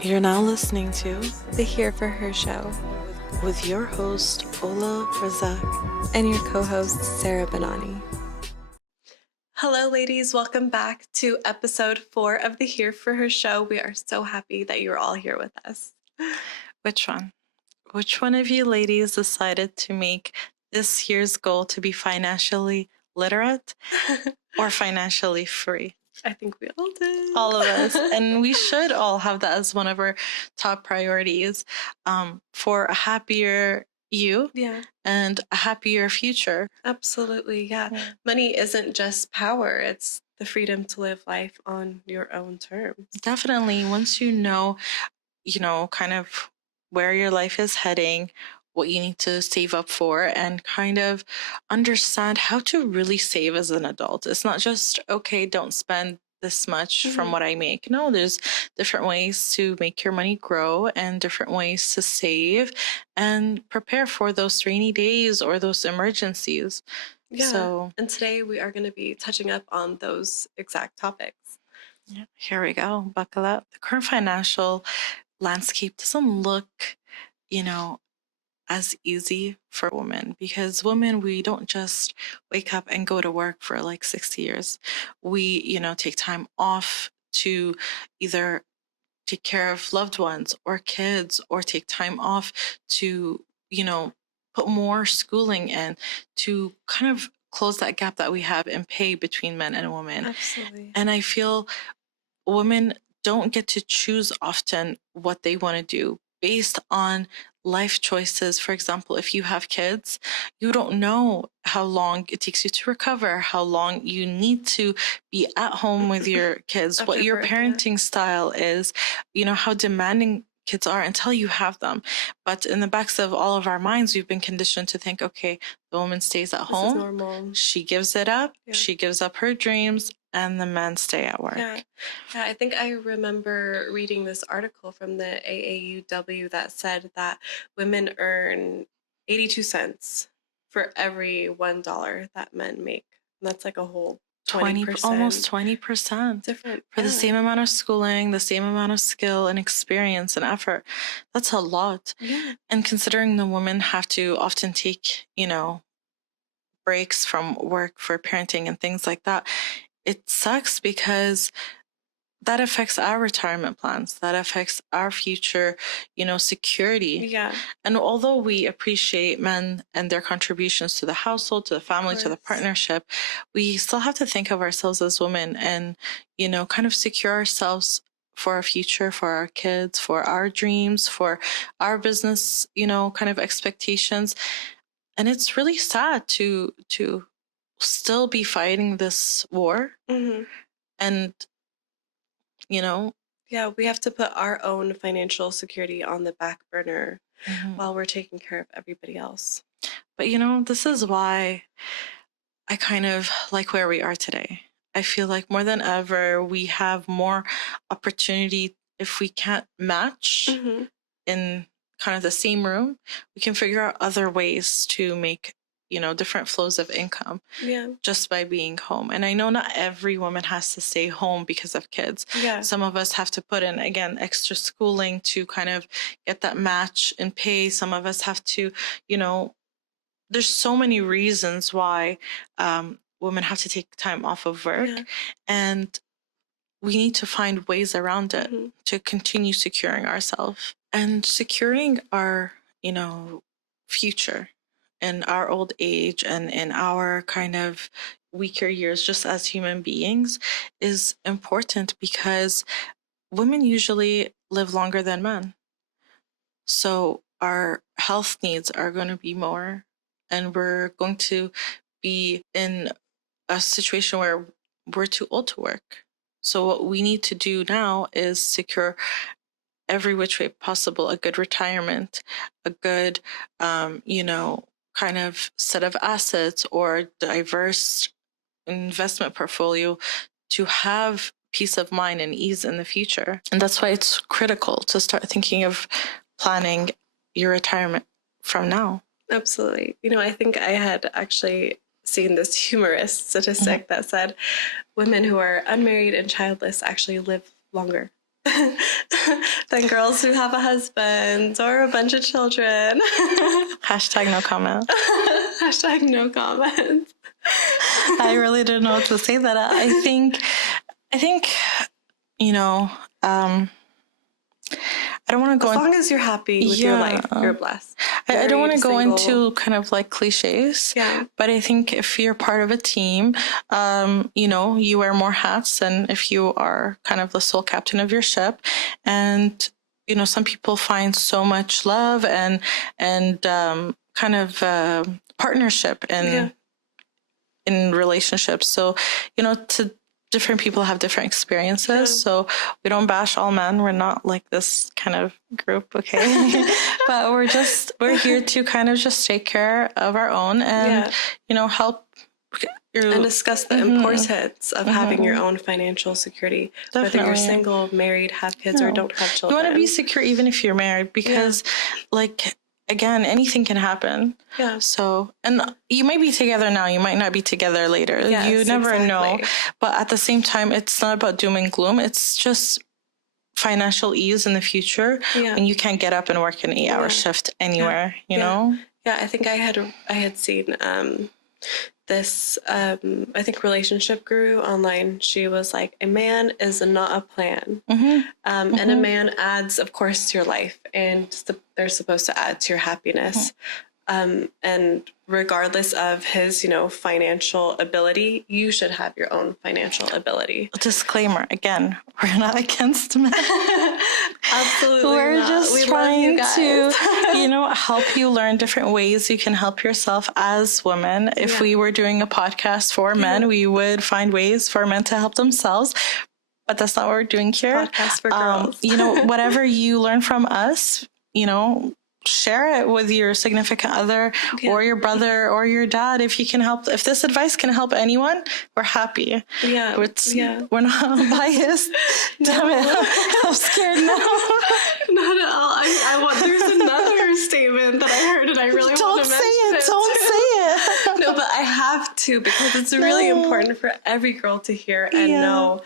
You're now listening to the Here for Her show with your host, Bola Razak, and your co-host, Sarah Benani. Hello, ladies. Welcome back to episode 4 of the Here for Her show. We are so happy that you're all here with us. Which one? Which one of you ladies decided to make this year's goal to be financially literate or financially free? I think we all did. All of us. And we should all have that as one of our top priorities for a happier you and a happier future. Absolutely, yeah. Money isn't just power. It's the freedom to live life on your own terms. Definitely. Once you know, kind of where your life is heading, what you need to save up for, and kind of understand how to really save as an adult. It's not just, okay, don't spend this much from what I make. No, there's different ways to make your money grow and different ways to save and prepare for those rainy days or those emergencies. Yeah. And today we are going to be touching up on those exact topics. Yeah, here we go. Buckle up. The current financial landscape doesn't look, as easy for women, because women, we don't just wake up and go to work for like 60 years. We, take time off to either take care of loved ones or kids, or take time off to, put more schooling in to kind of close that gap that we have in pay between men and women. Absolutely. And I feel women don't get to choose often what they want to do based on life choices. For example, if you have kids, you don't know how long it takes you to recover, how long you need to be at home with your kids, what your parenting style is, how demanding kids are until you have them. But in the backs of all of our minds, we've been conditioned to think, okay, the woman stays at home. This is normal. She gives it up. Yeah. She gives up her dreams, and the men stay at work. Yeah, I think I remember reading this article from the AAUW that said that women earn 82 cents for every $1 that men make. And that's like a whole 20%. Almost 20%. Different. For the same amount of schooling, the same amount of skill and experience and effort. That's a lot. Yeah. And considering the women have to often take, breaks from work for parenting and things like that, it sucks because that affects our retirement plans. That affects our future, security. Yeah. And although we appreciate men and their contributions to the household, to the family, to the partnership, we still have to think of ourselves as women and, kind of secure ourselves for our future, for our kids, for our dreams, for our business, kind of expectations. And it's really sad to still be fighting this war. And yeah, we have to put our own financial security on the back burner while we're taking care of everybody else. But this is why I kind of like where we are today. I feel like more than ever we have more opportunity. If we can't match in kind of the same room, we can figure out other ways to make different flows of income just by being home. And I know not every woman has to stay home because of kids. Yeah. Some of us have to put in, again, extra schooling to kind of get that match in pay. Some of us have to, there's so many reasons why women have to take time off of work. And we need to find ways around it to continue securing ourselves and securing our, future in our old age and in our kind of weaker years, just as human beings, is important because women usually live longer than men. So our health needs are going to be more, and we're going to be in a situation where we're too old to work. So what we need to do now is secure every which way possible a good retirement, a good, kind of set of assets or diverse investment portfolio to have peace of mind and ease in the future. And that's why it's critical to start thinking of planning your retirement from now. Absolutely. I think I had actually seen this humorous statistic that said women who are unmarried and childless actually live longer. than girls who have a husband or a bunch of children. Hashtag no comment. Hashtag no comment. I really didn't know what to say that. I think, you know, I don't want to go as long as you're happy with your life, you're blessed. I don't want to go single. into kind of like cliches, but I think if you're part of a team, you know, you wear more hats than if you are kind of the sole captain of your ship. And, you know, some people find so much love and kind of partnership in relationships. So, you know, different people have different experiences. So we don't bash all men. We're not like this kind of group, okay? But we're here to kind of just take care of our own and, you know, help and discuss the importance of having your own financial security. Definitely. Whether you're single, married, have kids, or don't have children. You want to be secure even if you're married because like, again, anything can happen. Yeah. So, and you might be together now, you might not be together later. Yes, you never know. But at the same time, it's not about doom and gloom. It's just financial ease in the future. Yeah. And you can't get up and work an 8-hour shift anywhere, you know? Yeah, I think I had seen this, I think relationship guru online. She was like, a man is not a plan. And a man adds, of course, to your life, and they're supposed to add to your happiness. And regardless of his, you know, financial ability, you should have your own financial ability. Disclaimer, again, we're not against men. Absolutely We're not. just trying to, you know, help you learn different ways you can help yourself as women. If we were doing a podcast for men, we would find ways for men to help themselves. But that's not what we're doing here. Podcast for girls. You know, whatever you learn from us, you know, share it with your significant other or your brother or your dad. If you can help, if this advice can help anyone, we're happy. We're not biased. Damn it. I'm scared now. Not at all. There's another statement that I heard and I really want to mention it. Don't say it. No, but I have to because it's really important for every girl to hear and know.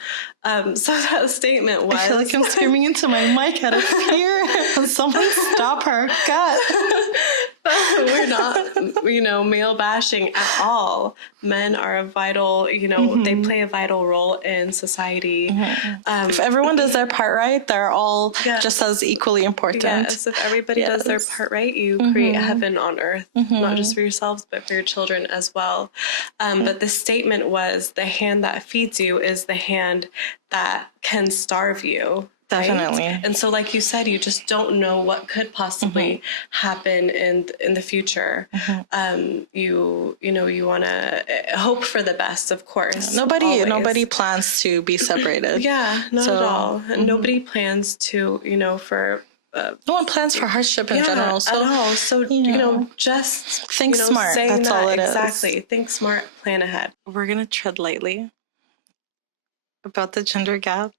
So that statement was... I feel like I'm screaming into my mic out of fear. Someone stop her. God. We're not, you know, male bashing at all. Men are a vital, you know, they play a vital role in society. If everyone does their part right, they're all just as equally important. Yes, if everybody does their part right, you create heaven on earth, not just for yourselves, but for your children as well. But the statement was, the hand that feeds you is the hand that can starve you. Definitely. Right? And so, like you said, you just don't know what could possibly happen in the future. You want to hope for the best, of course. Nobody plans to be separated. Not at all. Nobody plans to, you know, for... no one plans for hardship in general. So, at all. So, you know, just... Think smart. That's all it is. Exactly. Think smart, plan ahead. We're going to tread lightly about the gender gap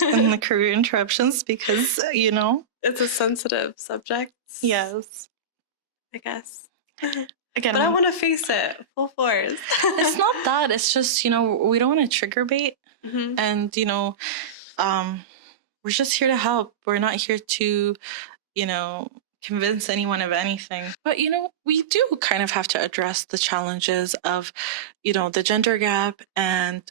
and the career interruptions because, you know... It's a sensitive subject. Yes. I guess. Again, but I want to face it full force. It's not that. It's just, you know, we don't want to trigger bait. And, you know, we're just here to help. We're not here to, you know, convince anyone of anything. But, you know, we do kind of have to address the challenges of, you know, the gender gap and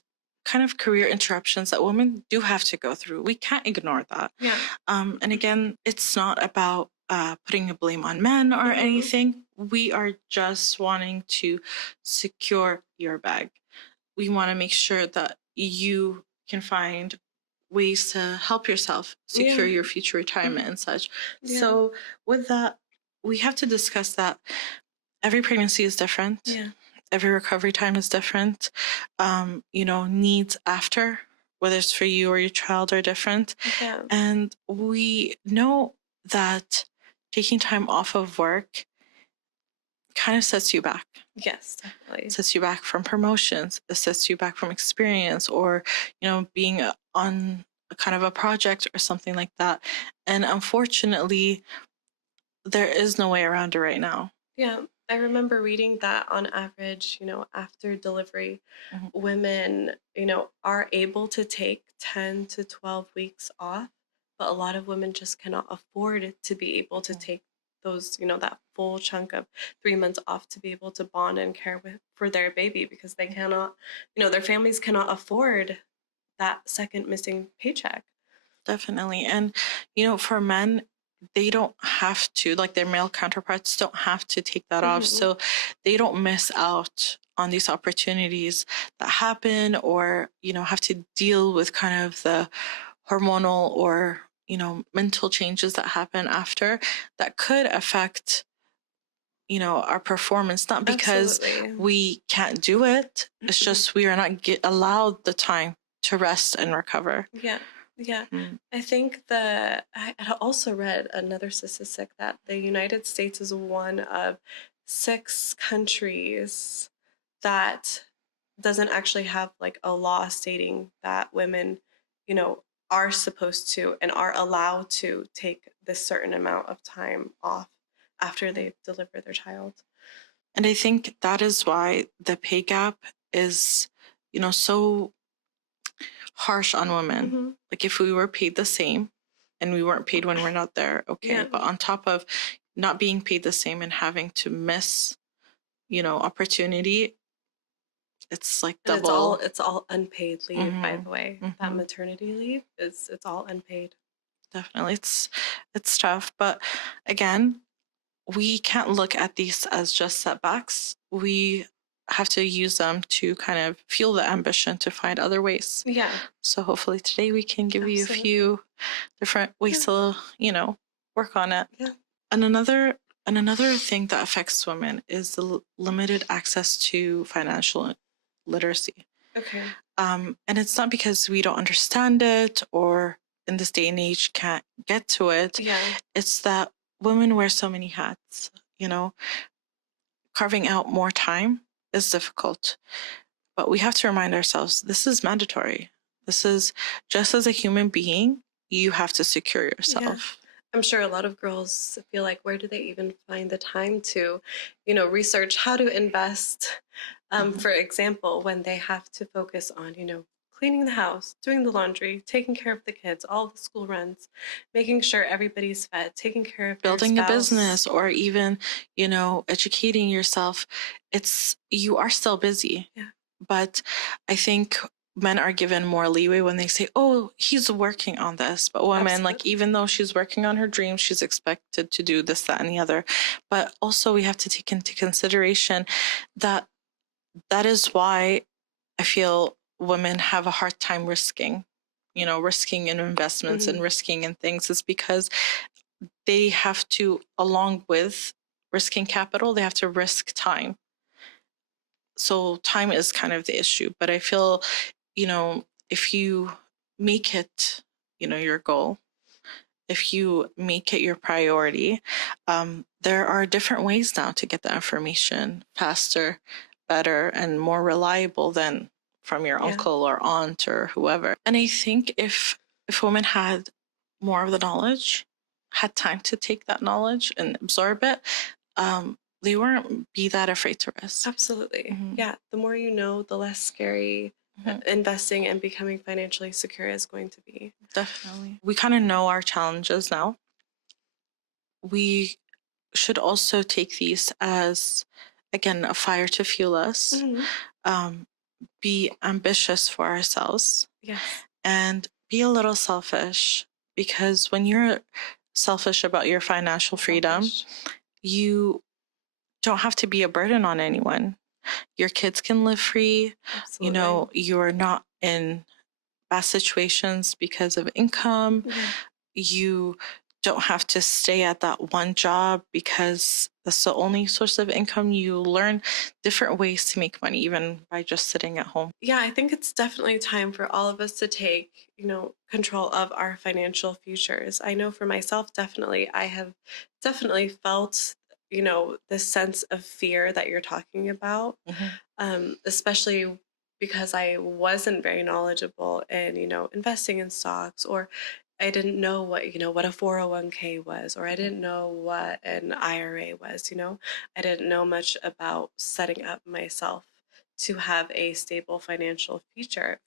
kind of career interruptions that women do have to go through. We can't ignore that. And again, it's not about putting a blame on men or anything. We are just wanting to secure your bag. We want to make sure that you can find ways to help yourself secure your future retirement and such. So with that, we have to discuss that every pregnancy is different. Every recovery time is different. You know, needs after, whether it's for you or your child, are different. And we know that taking time off of work kind of sets you back. Yes, definitely. It sets you back from promotions. It sets you back from experience or, you know, being on a kind of a project or something like that. And unfortunately, there is no way around it right now. I remember reading that on average, you know, after delivery, women, you know, are able to take 10 to 12 weeks off but a lot of women just cannot afford to be able to take those, that full chunk of 3 months off to be able to bond and care for their baby, because they cannot, their families cannot afford that second missing paycheck. Definitely. And, for men, they don't have to, like their male counterparts don't have to take that off. So they don't miss out on these opportunities that happen, or, have to deal with kind of the hormonal or, mental changes that happen after that could affect, our performance, not because Absolutely. we can't do it. It's just we are not allowed the time to rest and recover. Yeah. Yeah. Mm. I think I had also read another statistic that the United States is one of 6 countries that doesn't actually have like a law stating that women, are supposed to and are allowed to take this certain amount of time off after they've delivered their child. And I think that is why the pay gap is, so harsh on women. Mm-hmm. Like if we were paid the same and we weren't paid when we're not there, okay. Yeah. But on top of not being paid the same and having to miss, opportunity, it's like And double. it's all unpaid leave, by the way. That maternity leave it's all unpaid. Definitely. It's tough. But again, we can't look at these as just setbacks. We have to use them to kind of fuel the ambition to find other ways. Yeah. So hopefully today we can give you a Absolutely. few different ways to, work on it. Yeah. And another thing that affects women is the limited access to financial literacy. Okay. And it's not because we don't understand it or in this day and age can't get to it. Yeah. It's that women wear so many hats, carving out more time is difficult. But we have to remind ourselves, this is mandatory. This is just as a human being, you have to secure yourself. Yeah. I'm sure a lot of girls feel like, where do they even find the time to, research how to invest? For example, when they have to focus on, cleaning the house, doing the laundry, taking care of the kids, all the school runs, making sure everybody's fed, taking care of building their a business, or even, educating yourself. You are still busy. Yeah. But I think men are given more leeway when they say, oh, he's working on this. But women, Absolutely. like, even though she's working on her dreams, she's expected to do this, that, and the other. But also we have to take into consideration that is why I feel women have a hard time risking in investments and risking in things, is because they have to, along with risking capital, they have to risk time. So time is kind of the issue. But I feel, if you make it, your goal, if you make it your priority, there are different ways now to get the information faster, better, and more reliable than from your uncle or aunt or whoever. And I think if women had more of the knowledge, had time to take that knowledge and absorb it, they wouldn't be that afraid to risk. Absolutely. Yeah. The more you know, the less scary investing and becoming financially secure is going to be. Definitely. We kind of know our challenges now. We should also take these as, again, a fire to fuel us. Be ambitious for ourselves. Yes. And be a little selfish, because when you're selfish about your financial freedom, you don't have to be a burden on anyone. Your kids can live free. Absolutely. You're not in bad situations because of income. You don't have to stay at that one job because that's the only source of income. You learn different ways to make money, even by just sitting at home. Yeah, I think it's definitely time for all of us to take, control of our financial futures. I know for myself, definitely, I have definitely felt, this sense of fear that you're talking about, especially because I wasn't very knowledgeable in, investing in stocks, or I didn't know what a 401k was, or I didn't know what an IRA was, I didn't know much about setting up myself to have a stable financial future.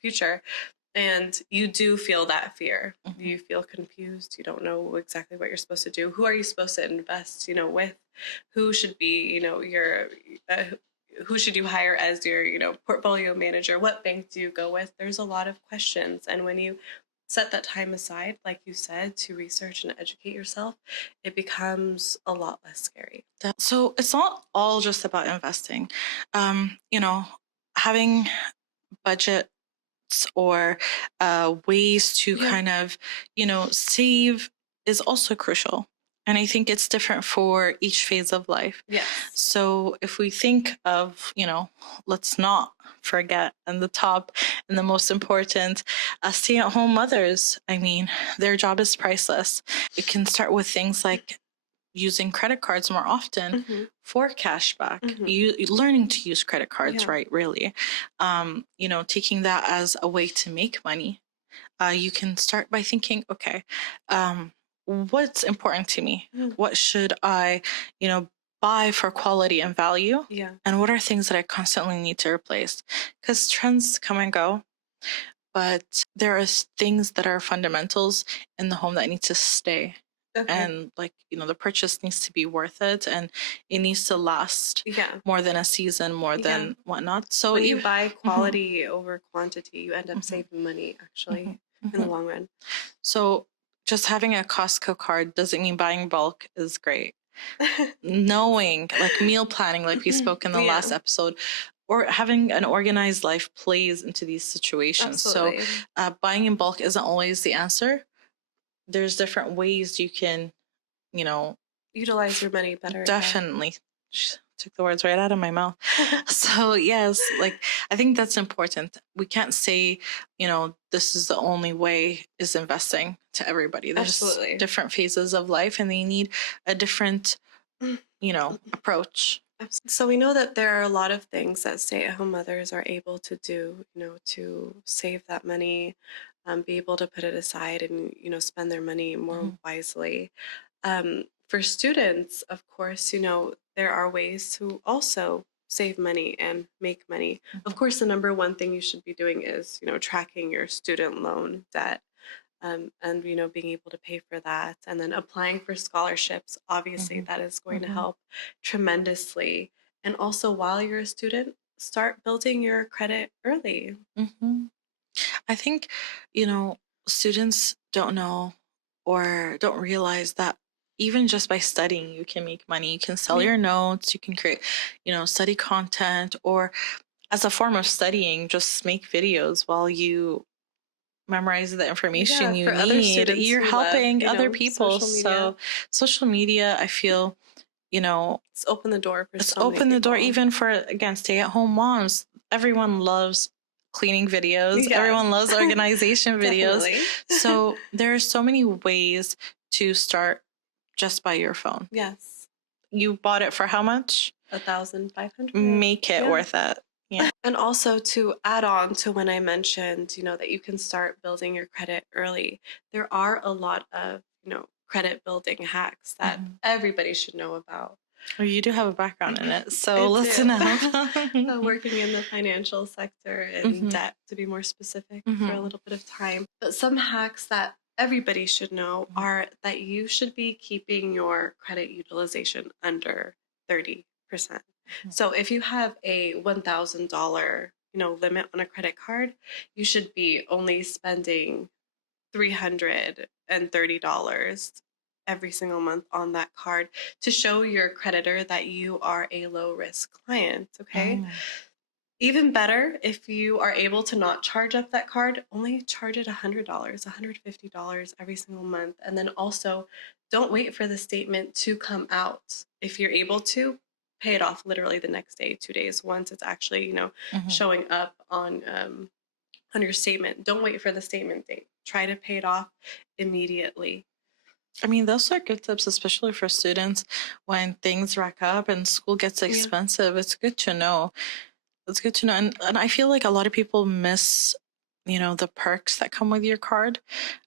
And you do feel that fear. Mhm. You feel confused. You don't know exactly what you're supposed to do. Who are you supposed to invest, with? Who should be, your, who should you hire as your, portfolio manager? What bank do you go with? There's a lot of questions. And when you set that time aside, like you said, to research and educate yourself, it becomes a lot less scary. So it's not all just about investing. Having budget or ways to kind of, save is also crucial. And I think it's different for each phase of life. Yes. So if we think of, let's not forget, and the top and the most important, stay-at-home mothers. I mean, their job is priceless. It can start with things like using credit cards more often for cashback, learning to use credit cards, right? Really, taking that as a way to make money. You can start by thinking, okay, what's important to me? What should I, buy for quality and value? Yeah. And what are things that I constantly need to replace? Because trends come and go, but there are things that are fundamentals in the home that need to stay. Okay. And the purchase needs to be worth it, and it needs to last more than a season, more than whatnot. So when you buy quality over quantity, you end up saving money actually in the long run. So just having a Costco card doesn't mean buying bulk is great. Knowing, like meal planning, like we spoke in the last episode, or having an organized life plays into these situations. Absolutely. So buying in bulk isn't always the answer. There's different ways you can, utilize your money better. Definitely. Took the words right out of my mouth. So yes, I think that's important. We can't say, this is the only way is investing to everybody. There's different phases of life and they need a different, approach. So we know that there are a lot of things that stay-at-home mothers are able to do, to save that money, be able to put it aside and, spend their money more wisely. For students, of course, there are ways to also save money and make money. Of course, the number one thing you should be doing is, tracking your student loan debt. And being able to pay for that, and then applying for scholarships, obviously that is going to help tremendously. And also, while you're a student, start building your credit early. I think students don't know or don't realize that even just by studying you can make money. You can sell your notes, you can create study content, or as a form of studying, just make videos while you memorize the information you need. You're helping other people. So social media, I feel, it's opened the door for it's opened the door even for, again, stay-at-home moms. Everyone loves cleaning videos. Everyone loves organization videos. So there are so many ways to start just by your phone. Yes. You bought it for how much? $1,500. Make it worth it. Yeah. And also to add on to when I mentioned, that you can start building your credit early, there are a lot of, credit building hacks that everybody should know about. Well, you do have a background in it, so listen up. Working in the financial sector in debt, to be more specific, for a little bit of time. But some hacks that everybody should know are that you should be keeping your credit utilization under 30%. So if you have a $1,000, limit on a credit card, you should be only spending $330 every single month on that card to show your creditor that you are a low risk client. Okay. Even better, if you are able to not charge up that card, only charge it $100, $150 every single month. And then also don't wait for the statement to come out. If you're able to, pay it off literally the next day, 2 days, once it's actually, showing up on your statement. Don't wait for the statement date. Try to pay it off immediately. I mean, those are good tips, especially for students when things rack up and school gets expensive. It's good to know. It's good to know. And I feel like a lot of people miss, the perks that come with your card.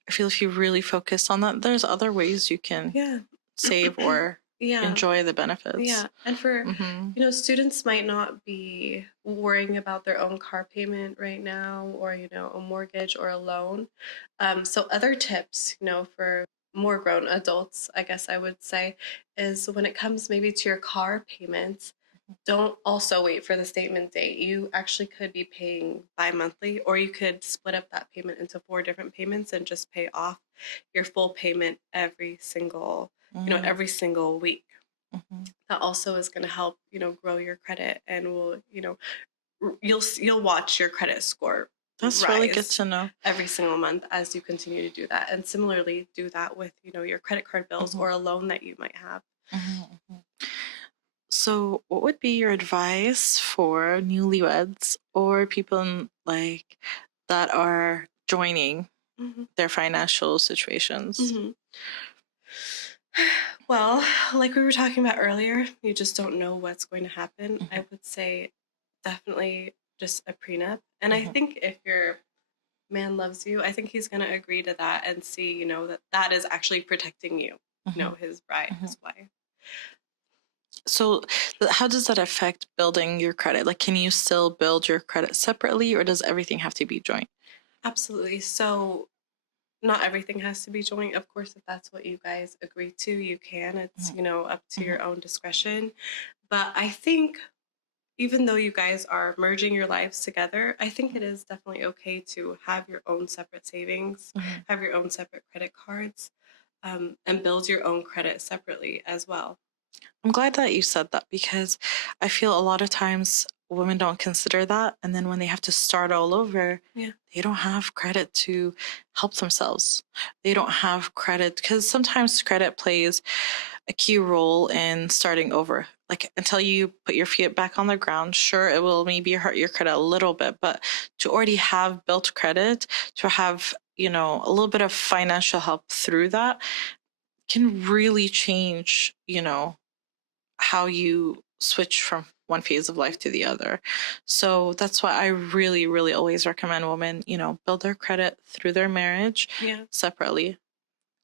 I feel if you really focus on that, there's other ways you can save or enjoy the benefits. Yeah. And for, Mm-hmm. students might not be worrying about their own car payment right now, or, a mortgage or a loan. So other tips, for more grown adults, I guess I would say, is when it comes maybe to your car payments, don't also wait for the statement date. You actually could be paying bi-monthly, or you could split up that payment into 4 different payments and just pay off your full payment every single week. Mm-hmm. That also is going to help, grow your credit, and will, you'll watch your credit score That's really good to know. every single month as you continue to do that. And similarly, do that with, your credit card bills or a loan that you might have. Mm-hmm. So, what would be your advice for newlyweds or people that are joining their financial situations? Well, like we were talking about earlier, you just don't know what's going to happen. I would say definitely just a prenup. And I think if your man loves you, I think he's going to agree to that and see, that is actually protecting you, his bride, his wife. So, how does that affect building your credit? Like, can you still build your credit separately, or does everything have to be joint? Absolutely. So, not everything has to be joint. Of course, if that's what you guys agree to, you can. It's, up to your own discretion. But I think even though you guys are merging your lives together, I think it is definitely okay to have your own separate savings, have your own separate credit cards, and build your own credit separately as well. I'm glad that you said that, because I feel a lot of times women don't consider that. And then when they have to start all over, they don't have credit to help themselves. They don't have credit, because sometimes credit plays a key role in starting over. Like, until you put your feet back on the ground, sure, it will maybe hurt your credit a little bit, but to already have built credit, to have, a little bit of financial help through that can really change, how you switch from one phase of life to the other. So that's why I really, really always recommend women, build their credit through their marriage separately,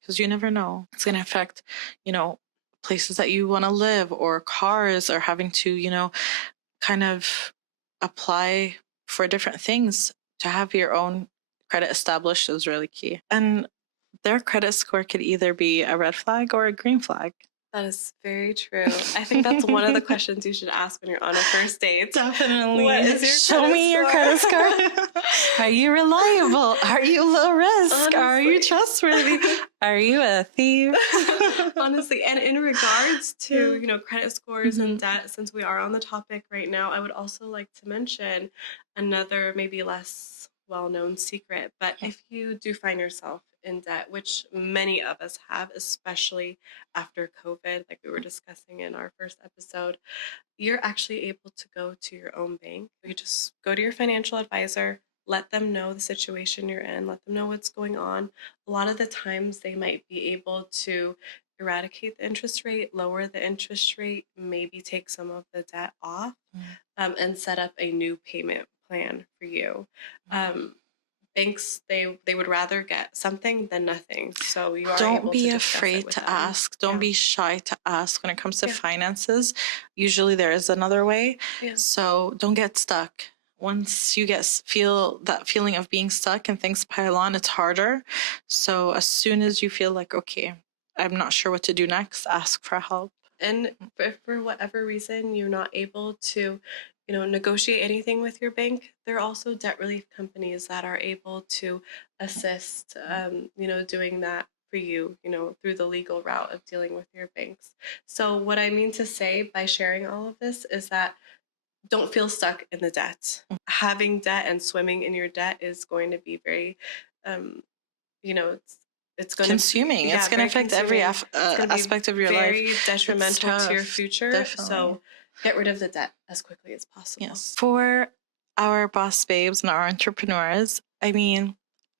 because you never know. It's going to affect, places that you want to live, or cars, or having to, kind of apply for different things. To have your own credit established is really key. And their credit score could either be a red flag or a green flag. That is very true. I think that's one of the questions you should ask when you're on a first date. Definitely. What is your Show me your credit score. Are you reliable? Are you low risk? Honestly. Are you trustworthy? Are you a thief? Honestly, and in regards to, credit scores and debt, since we are on the topic right now, I would also like to mention another maybe less well-known secret. But if you do find yourself in debt, which many of us have, especially after COVID, like we were discussing in our first episode, you're actually able to go to your own bank. You just go to your financial advisor, let them know the situation you're in, let them know what's going on. A lot of the times they might be able to eradicate the interest rate, lower the interest rate, maybe take some of the debt off, and set up a new payment plan for you. Banks, they would rather get something than nothing. So you are don't be afraid to ask. Don't be shy to ask when it comes to finances. Usually there is another way. So don't get stuck. Once you feel that feeling of being stuck and things pile on, it's harder. So as soon as you feel like, okay, I'm not sure what to do next, ask for help. And if for whatever reason you're not able to negotiate anything with your bank, there are also debt relief companies that are able to assist, doing that for you, through the legal route of dealing with your banks. So what I mean to say by sharing all of this is that don't feel stuck in the debt. Having debt and swimming in your debt is going to be very, it's going consuming. To be, it's going to affect every aspect of your life. Very detrimental to your future. Definitely. So get rid of the debt as quickly as possible. Yes. For our boss babes and our entrepreneurs, I mean,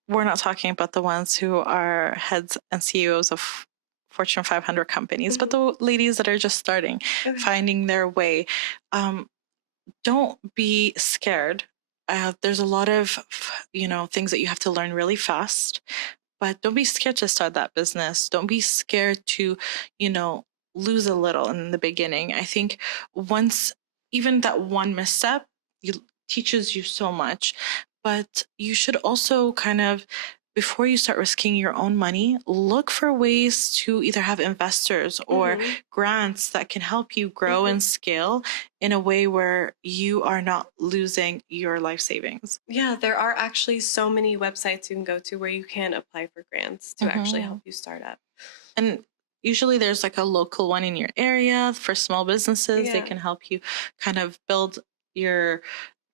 we're not talking about the ones who are heads and CEOs of Fortune 500 companies, but the ladies that are just starting, finding their way. Don't be scared. There's a lot of, things that you have to learn really fast, but don't be scared to start that business. Don't be scared to, lose a little in the beginning. I think once, even that one misstep teaches you so much, but you should also kind of, before you start risking your own money, look for ways to either have investors or grants that can help you grow and scale in a way where you are not losing your life savings. Yeah, there are actually so many websites you can go to where you can apply for grants to actually help you start up. And usually there's like a local one in your area for small businesses. They can help you kind of build your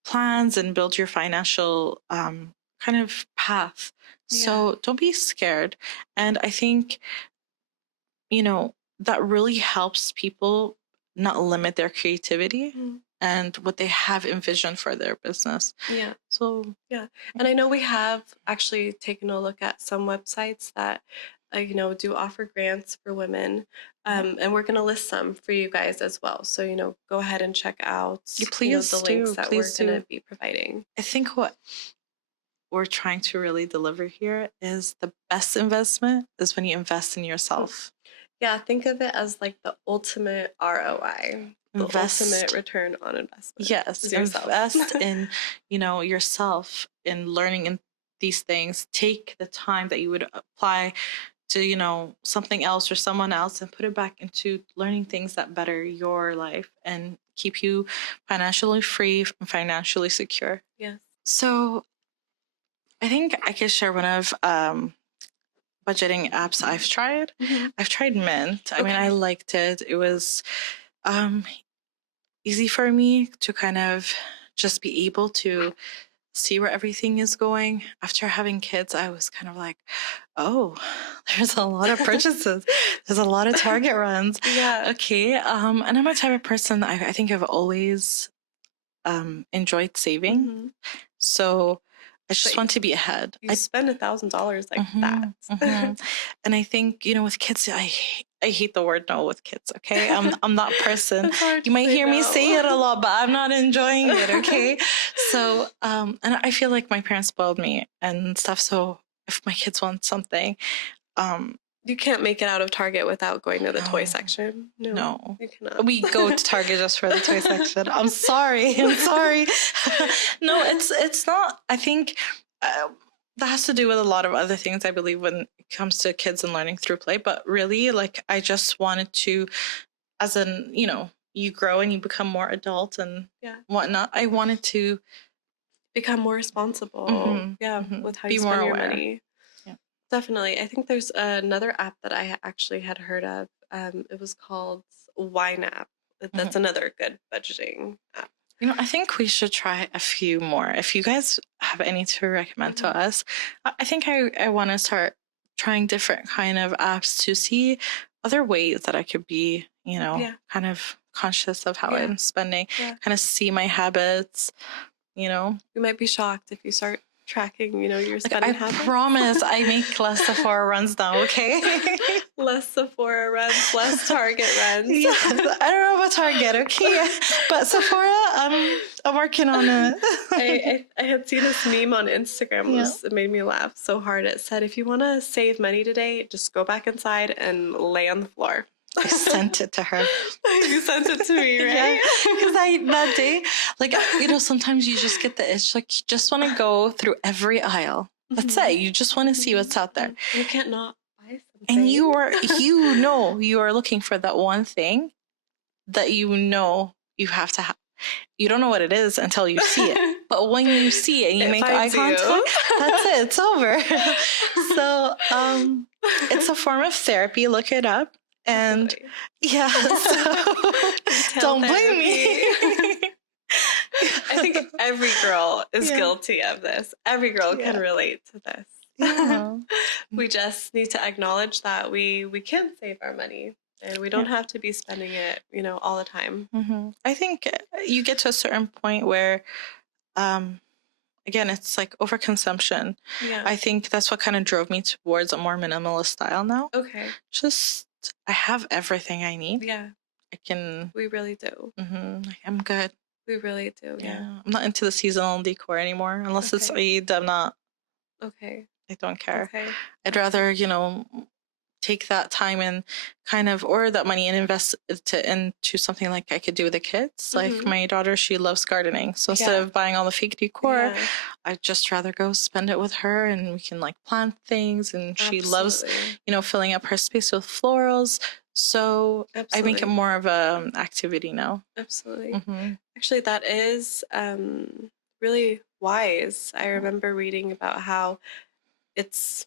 plans and build your financial kind of path. So don't be scared. And I think, that really helps people not limit their creativity and what they have envisioned for their business. Yeah. So, yeah. And I know we have actually taken a look at some websites that, do offer grants for women. And we're going to list some for you guys as well. So, go ahead and check out the links that we're going to be providing. I think what we're trying to really deliver here is the best investment is when you invest in yourself. Yeah, think of it as like the ultimate ROI, the ultimate return on investment. Yes, invest in, yourself, in learning in these things. Take the time that you would apply to, something else or someone else and put it back into learning things that better your life and keep you financially free and financially secure. Yes. So I think I could share one of budgeting apps I've tried. I've tried Mint. I mean, I liked it. It was easy for me to kind of just be able to see where everything is going. After having kids, I was kind of like, oh, there's a lot of purchases. There's a lot of Target runs. Yeah. Okay. And I'm a type of person, I think I've always enjoyed saving. So I just want to be ahead. You spend $1,000 like that. And I think, with kids, I hate the word no with kids, okay? I'm that person. You might hear me say it a lot, but I'm not enjoying it, okay? So, and I feel like my parents spoiled me and stuff. So if my kids want something, you can't make it out of Target without going to the toy section. No, you cannot. We go to Target just for the toy section. I'm sorry. No, it's not. I think that has to do with a lot of other things, I believe, when it comes to kids and learning through play. But really, like, I just wanted to, as in, you grow and you become more adult and whatnot. I wanted to become more responsible. With how you spend your money. Definitely. I think there's another app that I actually had heard of. It was called Wine App. That's another good budgeting app. I think we should try a few more. If you guys have any to recommend to us, I think I want to start trying different kind of apps to see other ways that I could be, kind of conscious of how I'm spending, kind of see my habits, You might be shocked if you start tracking, your spending habits. I promise I make less Sephora runs now, okay? Less Sephora runs, less Target runs. Yeah, I don't know about Target, okay? But Sephora, I'm working on it. I had seen this meme on Instagram. It made me laugh so hard. It said, if you want to save money today, just go back inside and lay on the floor. I sent it to her. You sent it to me, right? Because that day, like, sometimes you just get the itch. Like, you just want to go through every aisle. That's it. You just want to see what's out there. You can't not buy something. And you are looking for that one thing that you have to have. You don't know what it is until you see it. But when you see it and you make eye contact, that's it. It's over. So it's a form of therapy. Look it up. And so don't blame me. I think every girl is guilty of this. Every girl can relate to this. Yeah. We just need to acknowledge that we can save our money and we don't have to be spending it, all the time. I think you get to a certain point where, again, it's like overconsumption. Yeah. I think that's what kind of drove me towards a more minimalist style now. Okay. I have everything I need. Yeah. We really do. I'm good. We really do. Yeah. I'm not into the seasonal decor anymore. Unless it's Eid, I'm not. Okay. I don't care. Okay. I'd rather, take that time and kind of, or that money and invest it into something like I could do with the kids. Like my daughter, she loves gardening. So instead of buying all the fake decor, I'd just rather go spend it with her, and we can like plant things. And she loves, you know, filling up her space with florals. So I make it more of a activity now. Absolutely. Actually, that is really wise. I remember reading about how it's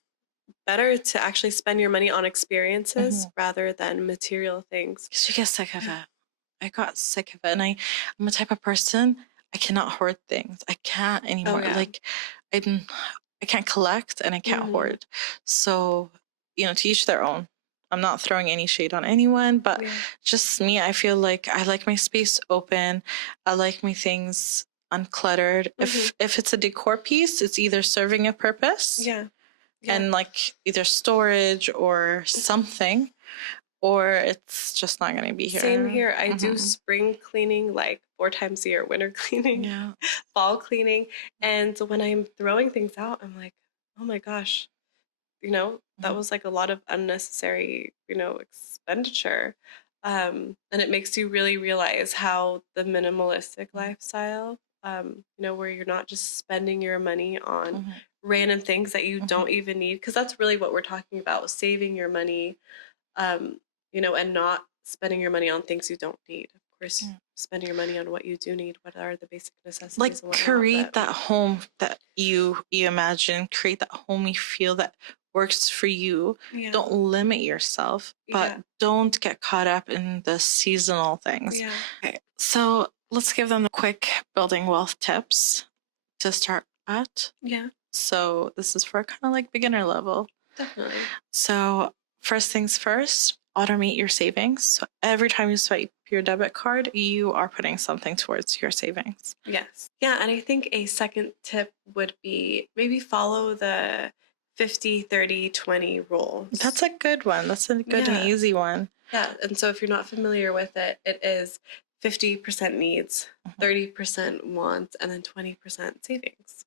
better to actually spend your money on experiences rather than material things. Because you get sick of it. I got sick of it. And I'm a type of person, I cannot hoard things. I can't anymore. Like I can't collect and I can't hoard. So, you know, to each their own. I'm not throwing any shade on anyone, but just me, I feel like I like my space open. I like my things uncluttered. If it's a decor piece, it's either serving a purpose and like either storage or something, or it's just not going to be here. Same here. I do spring cleaning like 4 times a year, winter cleaning, fall cleaning. And when I'm throwing things out, I'm like, oh my gosh, you know, that was like a lot of unnecessary, you know, expenditure. And it makes you really realize how the minimalistic lifestyle, you know, where you're not just spending your money on random things that you don't even need, because that's really what we're talking about, saving your money, you know, and not spending your money on things you don't need. Of course, spending your money on what you do need. What are the basic necessities? Like and whatnot, create that home that you imagine, create that home you feel that works for you. Don't limit yourself, but don't get caught up in the seasonal things. Okay, so let's give them the quick building wealth tips to start at. So this is for kind of like beginner level. Definitely. So first things first, automate your savings. So every time you swipe your debit card, you are putting something towards your savings. Yes. Yeah, and I think a second tip would be maybe follow the 50-30-20 rule. That's a good one. That's a good and easy one. Yeah, and so if you're not familiar with it, it is 50% needs, 30% wants, and then 20% savings.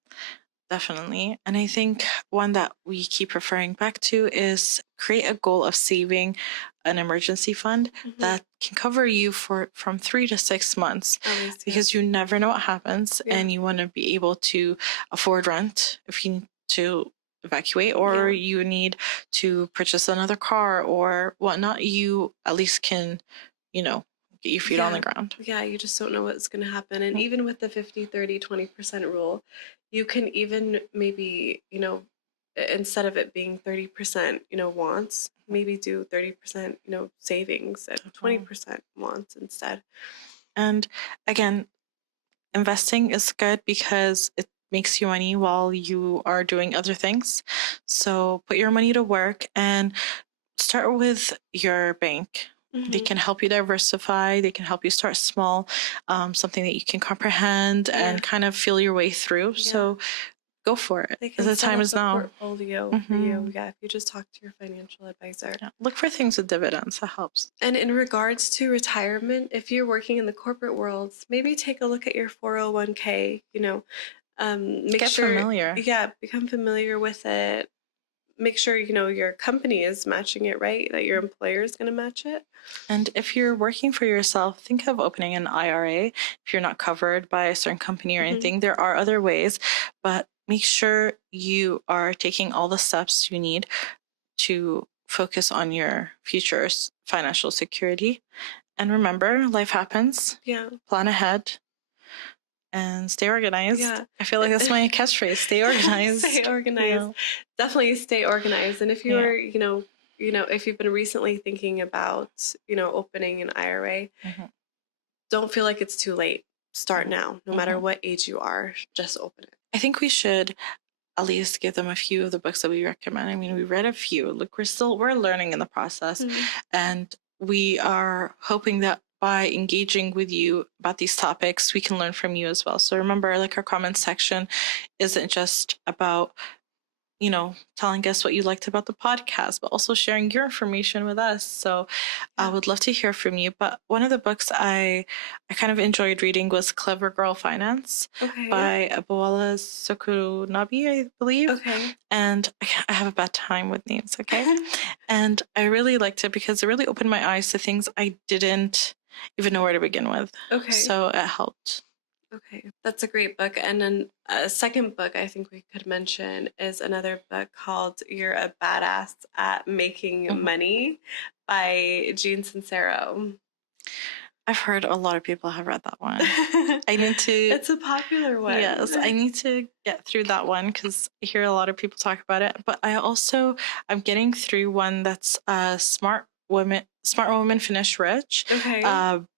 Definitely. And I think one that we keep referring back to is create a goal of saving an emergency fund that can cover you for from 3 to 6 months, because you never know what happens, and you want to be able to afford rent if you need to evacuate, or you need to purchase another car or whatnot. You at least can, you know, get your feet on the ground. Yeah, you just don't know what's going to happen. And even with the 50-30-20% rule, you can even maybe, you know, instead of it being 30%, you know, wants, maybe do 30%, you know, savings and 20% wants instead. And again, investing is good because it makes you money while you are doing other things. So put your money to work and start with your bank. They can help you diversify. They can help you start small, something that you can comprehend and kind of feel your way through. So go for it. They can the time is now. Portfolio for you. Yeah, if you just talk to your financial advisor. Look for things with dividends. That helps. And in regards to retirement, if you're working in the corporate world, maybe take a look at your 401k. You know, Get familiar. Yeah, become familiar with it. Make sure, you know, your company is matching it, right? That your employer is going to match it. And if you're working for yourself, think of opening an IRA. If you're not covered by a certain company or anything, there are other ways, but make sure you are taking all the steps you need to focus on your future's financial security. And remember, life happens. Plan ahead. And stay organized. I feel like that's my catchphrase. Stay organized. Stay organized. You know? Definitely stay organized. And if you're, you know, if you've been recently thinking about, you know, opening an IRA, don't feel like it's too late. Start now. No matter what age you are, just open it. I think we should at least give them a few of the books that we recommend. I mean, we read a few. Look, we're learning in the process. And we are hoping that by engaging with you about these topics, we can learn from you as well. So remember, like, our comment section isn't just about, telling us what you liked about the podcast, but also sharing your information with us. So I would love to hear from you. But one of the books I kind of enjoyed reading was Clever Girl Finance by Bola Sokunbi, I believe. Okay. And I have a bad time with names, okay? And I really liked it because it really opened my eyes to things I didn't even know where to begin with. Okay. So it helped. Okay, that's a great book. And then a second book I think we could mention is another book called You're a Badass at Making Money by Jean Sincero. I've heard a lot of people have read that one. I need to... It's a popular one. Yes, I need to get through that one because I hear a lot of people talk about it. But I'm getting through one that's Smart Woman Finish Rich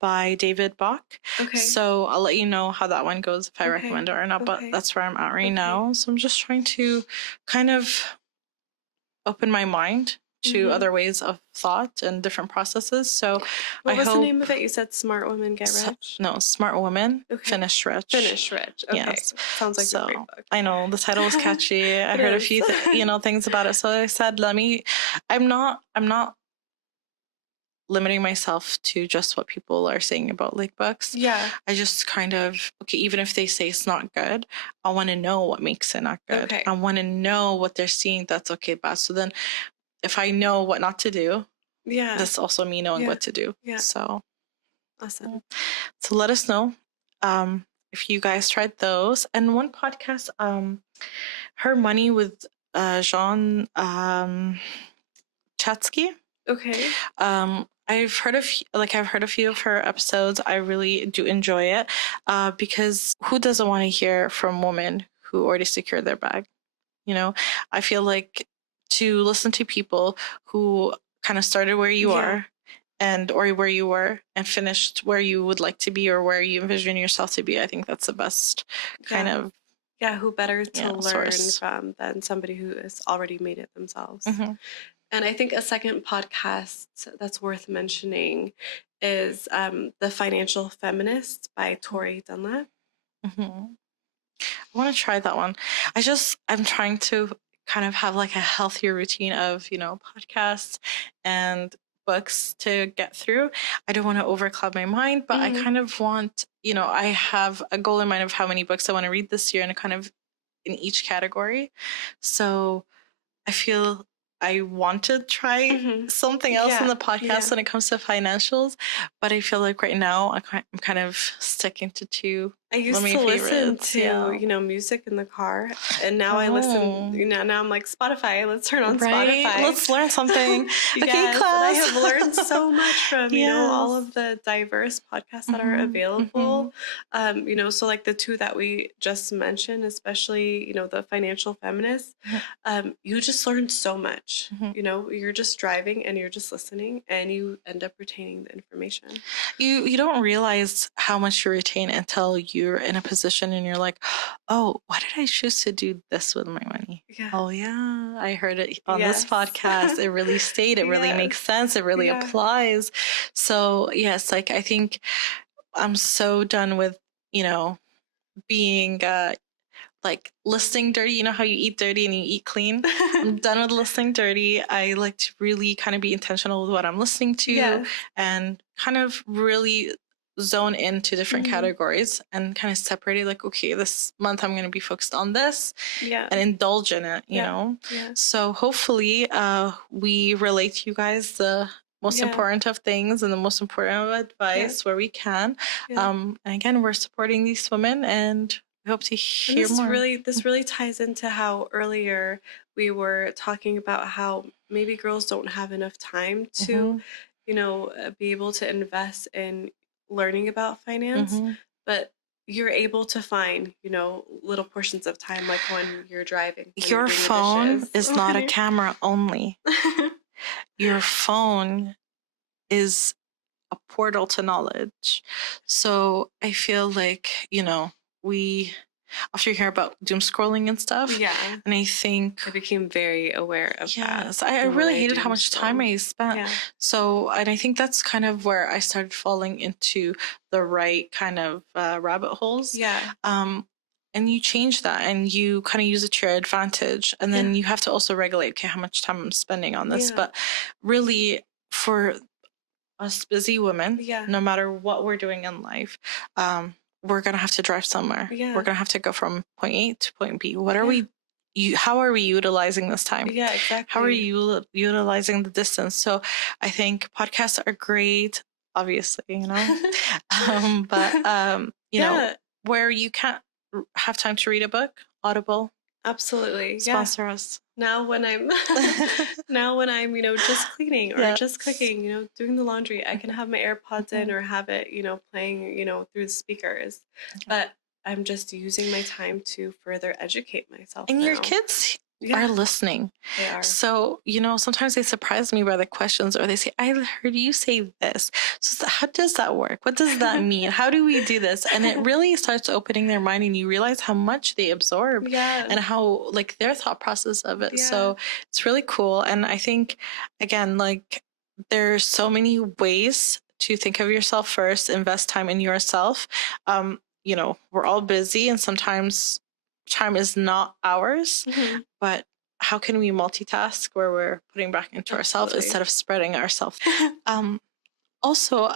by David Bach. Okay. So I'll let you know how that one goes if I recommend it or not. But that's where I'm at right now. So I'm just trying to kind of open my mind to other ways of thought and different processes. So what was the name of it? You said Smart Woman Get Rich? No, Smart Woman Finish Rich. Finish Rich. Okay. Yes. Sounds like a great book. I know the title was catchy. I heard a few things about it. So I said, I'm not limiting myself to just what people are saying about like books. Yeah. I just kind of, even if they say it's not good, I want to know what makes it not good. Okay. I want to know what they're seeing that's okay, bad. So then if I know what not to do, that's also me knowing what to do. Yeah. So awesome. So let us know if you guys tried those. And one podcast, HerMoney with Jean Chatzky. Okay. I've heard a few of her episodes. I really do enjoy it because who doesn't want to hear from women who already secured their bag? I feel like to listen to people who kind of started where you are or where you were and finished where you would like to be or where you envision yourself to be. I think that's the best kind of. Yeah, who better to learn from than somebody who has already made it themselves. And I think a second podcast that's worth mentioning is The Financial Feminist by Tori Dunlap. I want to try that one. I'm trying to kind of have like a healthier routine of, podcasts and books to get through. I don't want to overcloud my mind, but I kind of want, I have a goal in mind of how many books I want to read this year and kind of in each category. So I feel I want to try something else in the podcast when it comes to financials, but I feel like right now I'm kind of sticking to two. I used to listen to, music in the car, and now I listen, now I'm like, Spotify, let's turn on Spotify. Let's learn something. Yes, class. And I have learned so much from, all of the diverse podcasts that are available. So like the two that we just mentioned, especially, the Financial Feminist, you just learn so much. You're just driving and you're just listening and you end up retaining the information. You don't realize how much you retain until you're in a position and you're like, oh, why did I choose to do this with my money? Oh yeah, I heard it on this podcast. It really stayed. It really makes sense. It really applies. So yes, like I think I'm so done with, being like listening dirty. You know how you eat dirty and you eat clean? I'm done with listening dirty. I like to really kind of be intentional with what I'm listening to and kind of really zone into different categories and kind of separate it. Like, okay, this month I'm going to be focused on this and indulge in it, you know? So hopefully we relate to you guys the most important of things and the most important of advice where we can. And again, we're supporting these women and I hope to hear more. This really ties into how earlier we were talking about how maybe girls don't have enough time to, be able to invest in learning about finance, but you're able to find, little portions of time, like when you're driving. Your phone is not a camera only. Your phone is a portal to knowledge. So I feel like, we often hear about doom scrolling and stuff. And I think I became very aware of that. Yes, I really hated how much time I spent. So, and I think that's kind of where I started falling into the right kind of rabbit holes. and you change that and you kind of use it to your advantage. And then you have to also regulate, okay, how much time I'm spending on this. But really, for us busy women, no matter what we're doing in life, we're going to have to drive somewhere. We're going to have to go from point A to point B. What are we, how are we utilizing this time? Yeah, exactly. How are you utilizing the distance? So I think podcasts are great, obviously, you know, but, you know, where you can't have time to read a book, Audible. Absolutely. Sponsor us. Now when I'm you know, just cleaning or just cooking, you know, doing the laundry, I can have my AirPods in or have it, you know, playing, you know, through the speakers. But I'm just using my time to further educate myself. And your kids are listening. They are. So, you know, sometimes they surprise me by the questions, or they say, I heard you say this. So how does that work? What does that mean? How do we do this? And it really starts opening their mind, and you realize how much they absorb and how, like, their thought process of it. So it's really cool. And I think, again, like, there's so many ways to think of yourself first, invest time in yourself. You know, we're all busy, and sometimes time is not ours, but how can we multitask where we're putting back into ourselves instead of spreading ourselves? Also,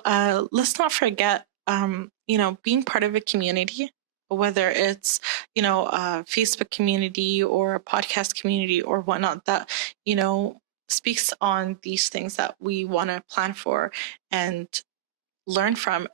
let's not forget, you know, being part of a community, whether it's, you know, a Facebook community or a podcast community or whatnot, that, you know, speaks on these things that we want to plan for and learn from.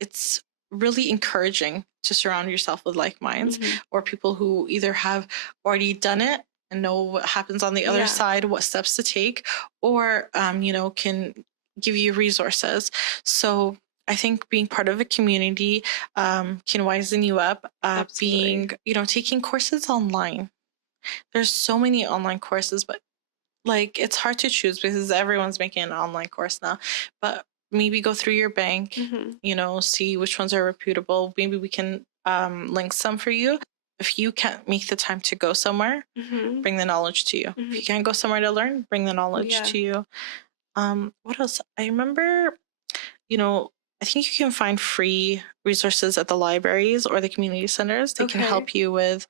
It's really encouraging to surround yourself with like minds or people who either have already done it and know what happens on the other side, what steps to take, or, you know, can give you resources. So I think being part of a community can wisen you up. Being, you know, taking courses online. There's so many online courses, but like, it's hard to choose because everyone's making an online course now. But maybe go through your bank, you know, see which ones are reputable. Maybe we can link some for you. If you can't make the time to go somewhere, bring the knowledge to you. If you can't go somewhere to learn, bring the knowledge to you. What else? I remember, you know, I think you can find free resources at the libraries or the community centers. They can help you with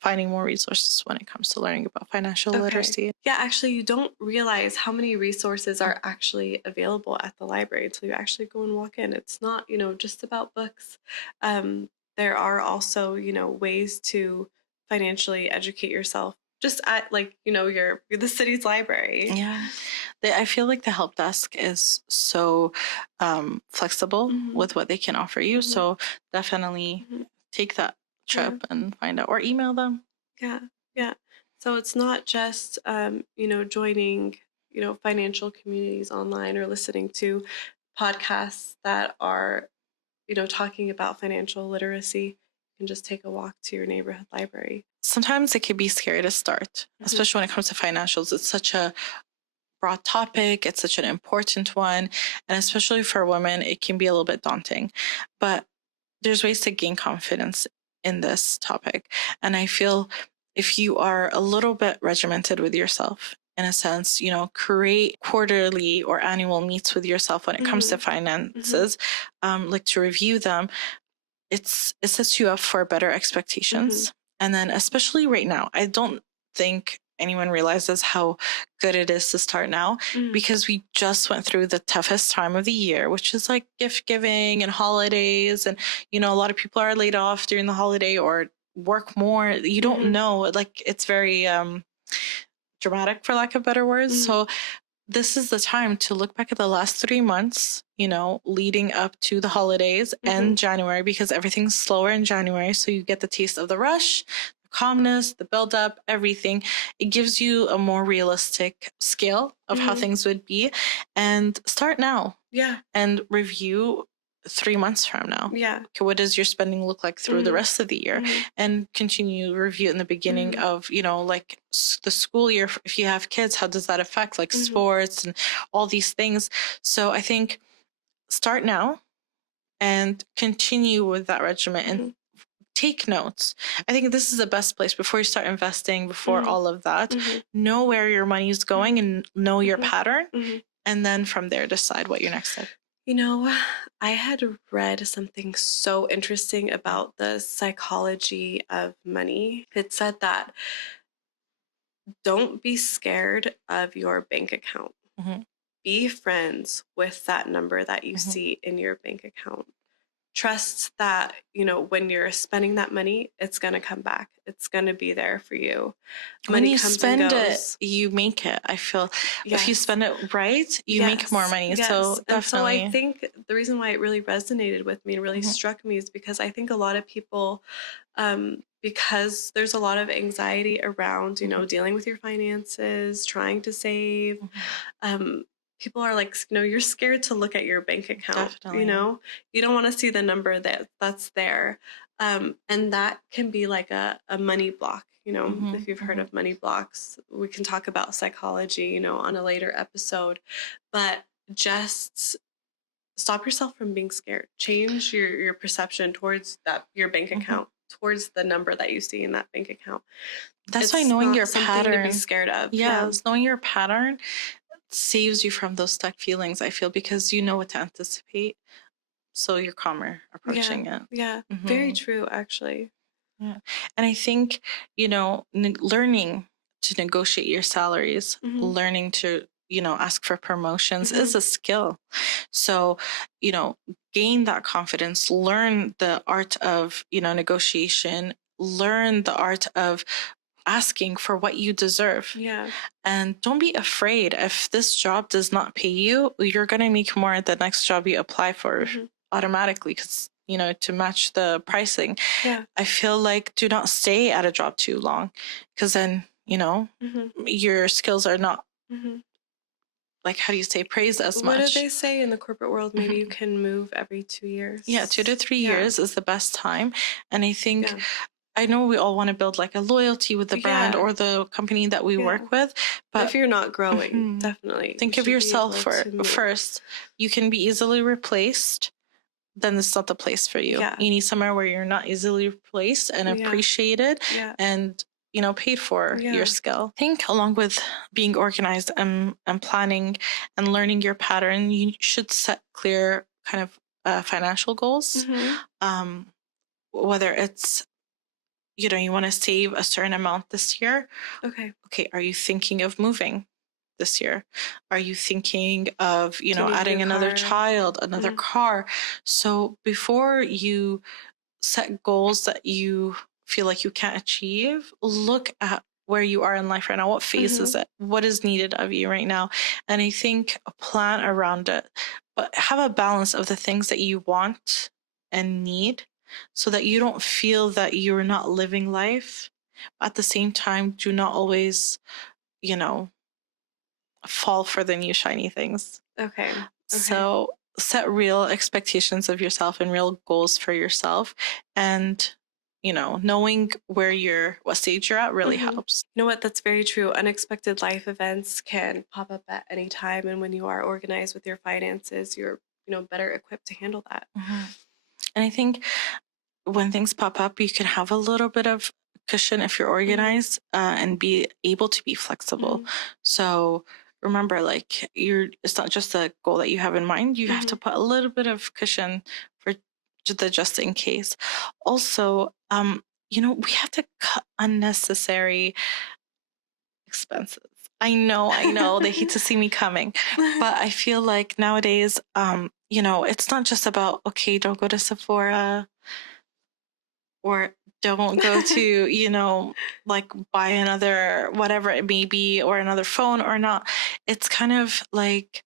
finding more resources when it comes to learning about financial literacy. Yeah, actually, you don't realize how many resources are actually available at the library until you actually go and walk in. It's not, you know, just about books. There are also, you know, ways to financially educate yourself just at, like, you know, the city's library. Yeah. I feel like the help desk is so flexible with what they can offer you. So definitely take that trip and find out, or email them. Yeah. So it's not just, you know, joining, you know, financial communities online or listening to podcasts that are, you know, talking about financial literacy. You can just take a walk to your neighborhood library. Sometimes it can be scary to start, especially when it comes to financials. It's such a broad topic. It's such an important one. And especially for women, it can be a little bit daunting. But there's ways to gain confidence in this topic. And I feel if you are a little bit regimented with yourself, in a sense, you know, create quarterly or annual meets with yourself when it comes to finances, like to review them, it sets you up for better expectations. And then especially right now, I don't think anyone realizes how good it is to start now, because we just went through the toughest time of the year, which is like gift giving and holidays. And, you know, a lot of people are laid off during the holiday or work more. You don't know, like, it's very dramatic, for lack of better words. So this is the time to look back at the last 3 months, you know, leading up to the holidays and January, because everything's slower in January. So you get the taste of the rush, the calmness, the buildup, everything. It gives you a more realistic scale of how things would be. And start now. And review 3 months from now. Okay, what does your spending look like through the rest of the year? And continue review in the beginning of, you know, like the school year. If you have kids, how does that affect, like, sports and all these things? So I think start now and continue with that regimen and take notes. I think this is the best place before you start investing, before all of that. Know where your money is going and know your pattern. And then from there, decide what your next step. You know, I had read something so interesting about the psychology of money. It said that don't be scared of your bank account. Mm-hmm. Be friends with that number that you Mm-hmm. see in your bank account. Trust that, when you're spending that money, it's going to come back. It's going to be there for you. When Money you comes and spend it, goes. you make it. I feel if you Yes. spend it right, you make more Yes, money. yes. So And so I definitely. think the reason why it really resonated with me and really Mm-hmm. struck me is because I think a lot of people, because there's a lot of anxiety around, Mm-hmm. dealing with your finances, trying to save, Mm-hmm. um, people are like, you're scared to look at your bank account, Definitely. you don't want to see the number that's there. And that can be like a money block. Mm-hmm. If you've heard Mm-hmm. of money blocks, we can talk about psychology, on a later episode. But just stop yourself from being scared. Change your perception towards your bank Mm-hmm. account, towards the number that you see in that bank account. That's why It's knowing your not something to be pattern, scared of. Yeah. yes, knowing your pattern saves you from those stuck feelings, I feel, because you know what to anticipate. So you're calmer Yeah. approaching it. Yeah. Very Mm-hmm. true, actually. Yeah. And I think, learning to negotiate your salaries, Mm-hmm. learning to, ask for promotions Mm-hmm. is a skill. So, you know, gain that confidence, learn the art of, negotiation, learn the art of asking for what you deserve. Yeah. And don't be afraid. If this job does not pay you, you're going to make more at the next job you apply for Mm-hmm. automatically because, to match the pricing. Yeah. I feel like do not stay at a job too long because then, Mm-hmm. your skills are not, Mm-hmm. like, how do you say, praised as What do much. they say in the corporate world? Maybe you Mhm. can move every 2 years. Yeah, 2 to 3 Yeah. years is the best time. And I think, Yeah. I know we all want to build like a loyalty with the brand Yeah. or the company that we Yeah. work with, But if but you're not growing, mhm, definitely you think of should be yourself able to move. first. You can be easily replaced. Then this is not the place for you. Yeah. You need somewhere where you're not easily replaced and Yeah. appreciated Yeah. and, paid for Yeah. your skill. I think along with being organized and planning and learning your pattern, you should set clear kind of financial goals. Mm-hmm. Whether it's, you want to save a certain amount this year. Okay. Okay, are you thinking of moving this year? Are you thinking of, Do you need a adding new another car? child, another Mm-hmm. car? So before you set goals that you feel like you can't achieve, look at where you are in life right now. What phase is Mm-hmm. it? What is needed of you right now? And I think a plan around it, but have a balance of the things that you want and need so that you don't feel that you're not living life. At the same time, do not always, you know, fall for the new shiny things. Okay. Okay. So set real expectations of yourself and real goals for yourself. And, knowing what stage you're at really Mm-hmm. helps. You know what? That's very true. Unexpected life events can pop up at any time. And when you are organized with your finances, you're, better equipped to handle that. Mm-hmm. And I think when things pop up, you can have a little bit of cushion if you're Mm-hmm. organized and be able to be flexible. Mm-hmm. So remember, like, it's not just a goal that you have in mind. You have to put a little bit of cushion for the just in case. Also, we have to cut unnecessary expenses. I know they hate to see me coming, but I feel like nowadays, it's not just about, okay, don't go to Sephora or don't go to, like buy another, whatever it may be, or another phone or not. It's kind of like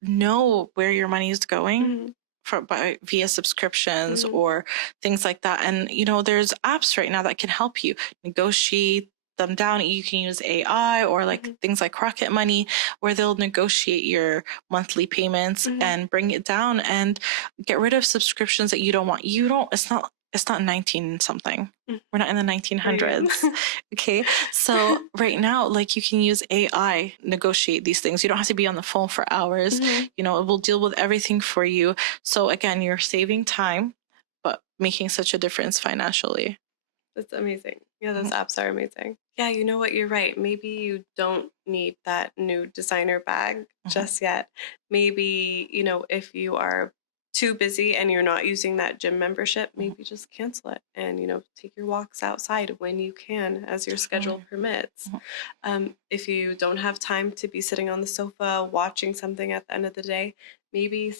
know where your money is going Mm-hmm. via subscriptions Mm-hmm. or things like that. And, there's apps right now that can help you negotiate them down. You can use AI or like Mm-hmm. things like Rocket Money, where they'll negotiate your monthly payments Mm-hmm. and bring it down and get rid of subscriptions that you don't want. It's not 19 something. We're not in the 1900s. Okay. So right now, like, you can use AI, negotiate these things. You don't have to be on the phone for hours. Mm-hmm. It will deal with everything for you. So again, you're saving time, but making such a difference financially. That's amazing. Yeah, those Mhm. apps are amazing. Yeah, you know what? You're right. Maybe you don't need that new designer bag just yet. Maybe, if you are too busy and you're not using that gym membership, maybe just cancel it and, take your walks outside when you can as your schedule permits. If you don't have time to be sitting on the sofa watching something at the end of the day, maybe,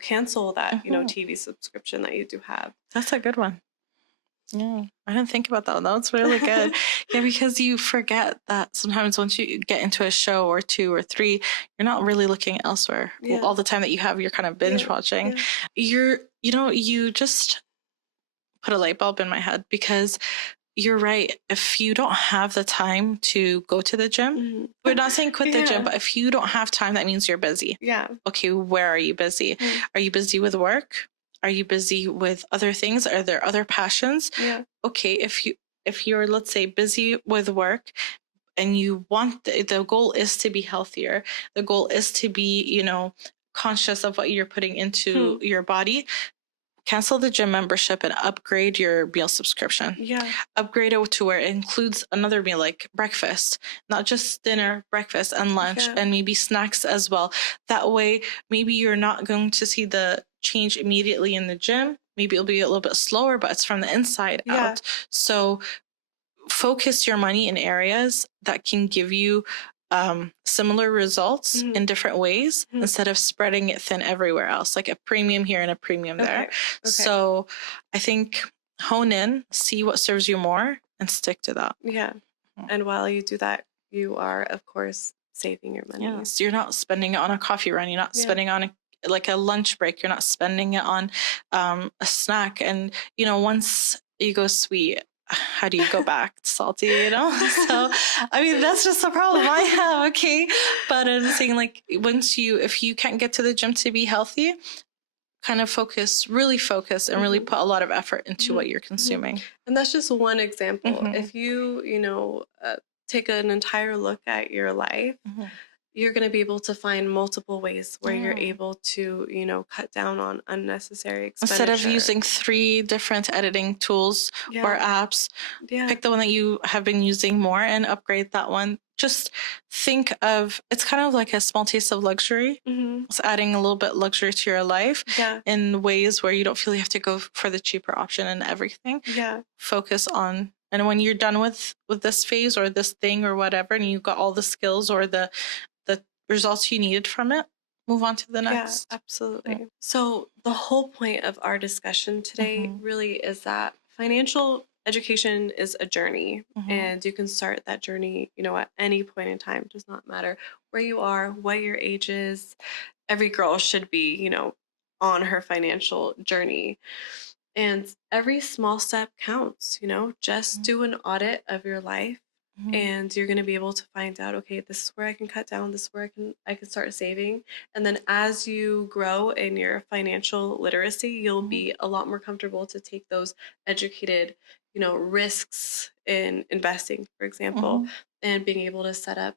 cancel that, TV subscription that you do have. That's a good one. Yeah, I didn't think about that one. That was really good. Yeah, because you forget that sometimes once you get into a show or two or three, you're not really looking elsewhere. Yeah. All the time that you have, you're kind of binge watching. Yeah. You just put a light bulb in my head, because you're right. If you don't have the time to go to the gym, we're not saying quit the gym, but if you don't have time, that means you're busy. Yeah. Okay, where are you busy? Are you busy with work? Are you busy with other things? Are there other passions? Yeah. Okay, if you're, let's say, busy with work and you want the goal is to be healthier, the goal is to be, conscious of what you're putting into your body, cancel the gym membership and upgrade your meal subscription. Yeah. Upgrade it to where it includes another meal, like breakfast, not just dinner, breakfast and lunch, and maybe snacks as well. That way, maybe you're not going to see the change immediately in the gym. Maybe it'll be a little bit slower, but it's from the inside out. So focus your money in areas that can give you similar results in different ways instead of spreading it thin everywhere else, like a premium here and a premium there. Okay. So I think hone in, see what serves you more, and stick to that. Yeah. And while you do that, you are, of course, saving your money. Yes, you're not spending it on a coffee run. You're not spending on a lunch break. You're not spending it on a snack. And, once you go sweet, how do you go back salty, So, I mean, that's just a problem I have, okay? But I'm saying, like, if you can't get to the gym to be healthy, kind of really focus and really put a lot of effort into what you're consuming. And that's just one example. If you, take an entire look at your life, you're going to be able to find multiple ways where you're able to, cut down on unnecessary expenditure. Instead of using 3 different editing tools or apps, pick the one that you have been using more and upgrade that one. Just think of, it's kind of like a small taste of luxury. It's adding a little bit luxury to your life in ways where you don't feel you have to go for the cheaper option and everything. Focus on, and when you're done with this phase or this thing or whatever, and you've got all the skills or the results you needed from it, move on to the next. Yeah, absolutely. So the whole point of our discussion today really is that financial education is a journey, and you can start that journey, at any point in time. It does not matter where you are, what your age is. Every girl should be, on her financial journey. And every small step counts, just do an audit of your life. And you're going to be able to find out, okay, this is where I can cut down, this is where I can start saving. And then as you grow in your financial literacy, you'll be a lot more comfortable to take those educated, risks in investing, for example, and being able to set up,